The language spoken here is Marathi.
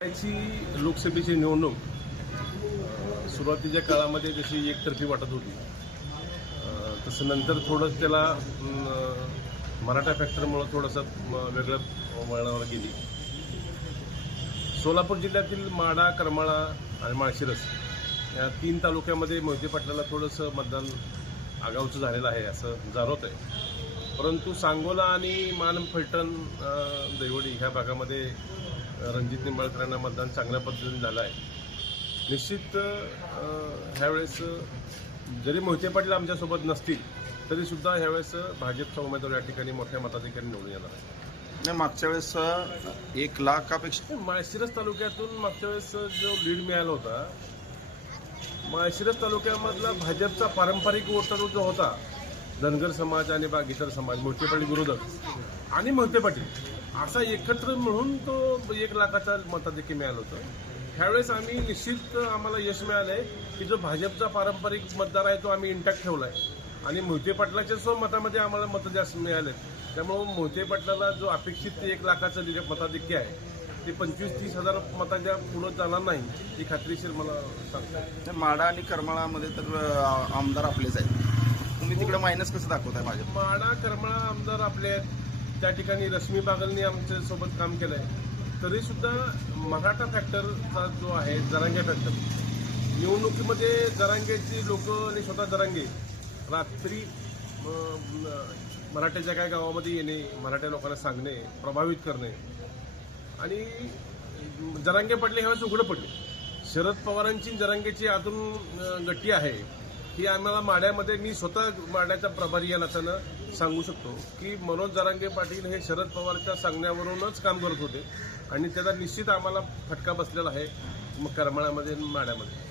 याची लोकसभेची निवडणूक सुरुवातीच्या काळामध्ये जशी एकतर्फी वाटत होती तसं नंतर थोडं त्याला मराठा फॅक्टरमुळं थोडंसं वेगळं वळणावर गेली. सोलापूर जिल्ह्यातील माडा करमाळा आणि माळशिरस या तीन तालुक्यामध्ये मोहिते पाटलाला थोडंसं मतदान आगाऊचं झालेलं आहे असं जाणवत आहे परंतु सांगोला आणि मान फलटण दैवडी ह्या भागामध्ये रणजित निंबाळकरांना मतदान चांगल्या पद्धतीने झालं आहे. निश्चित ह्यावेळेस जरी मोहिते पाटील आमच्यासोबत नसतील तरी सुद्धा ह्यावेळेस भाजपचा उमेदवार या ठिकाणी मोठ्या मताधिकारी निवडून येणार आहे. नाही मागच्या वेळेस एक लाखापेक्षा माळशिरस तालुक्यातून मागच्या वेळेस जो लीड मिळाला होता माळशिरस तालुक्यामधला भाजपचा पारंपरिक वोटर जो होता धनगर समाज आणि बाग इतर समाज मोहिते पाटील विरोधक आणि मोहिते पाटील असा एकत्र मिळून तो एक लाखाचा मताधिक्य मिळालं होतं. ह्यावेळेस आम्ही निश्चित आम्हाला यश मिळालं आहे की जो भाजपचा पारंपरिक मतदार आहे तो आम्ही इंटॅक्ट ठेवला आहे आणि मोहिते पाटलाच्या स्व मतामध्ये आम्हाला मतं जास्त मिळाले त्यामुळं मोहिते पाटलाला जो अपेक्षित एक लाखाचं लिड- मताधिक्य आहे ते पंचवीस तीस हजार मताच्या पुढं जाणार नाही ही खात्रीशीर मला सांगता येईल. नाही, माडा आणि करमाळामध्ये तर आमदार आपलेच आहेत. तुम्ही तिकडे मायनस कसं दाखवताय भाजप? माडा करमाळा आमदार आपले आहेत. त्या ठिकाणी रश्मी बागलनी आमच्यासोबत काम केलं आहे तरी सुद्धा मराठा फॅक्टरचा जो आहे जरांगे फॅक्टर निवडणुकीमध्ये जरांगेची लोक आणि स्वतः जरांगे रात्री मराठ्याच्या काय गावामध्ये येणे मराठ्या लोकांना सांगणे प्रभावित करणे. आणि जरांगे पडले ह्यावेळेस उघडं पडले. शरद पवारांची जरांगेची आतून गट्टी आहे. ही आम्हाला माड्यामध्ये मी स्वतः माड्याचा प्रभारी या नात्यानं सांगू शकतो की मनोज जरांगे पाटील हे शरद पवारच्या सांगण्यावरूनच काम करत होते. आणि त्याचा निश्चित आम्हाला फटका बसलेला आहे मग करमाळ्यामध्ये माड्यामध्ये.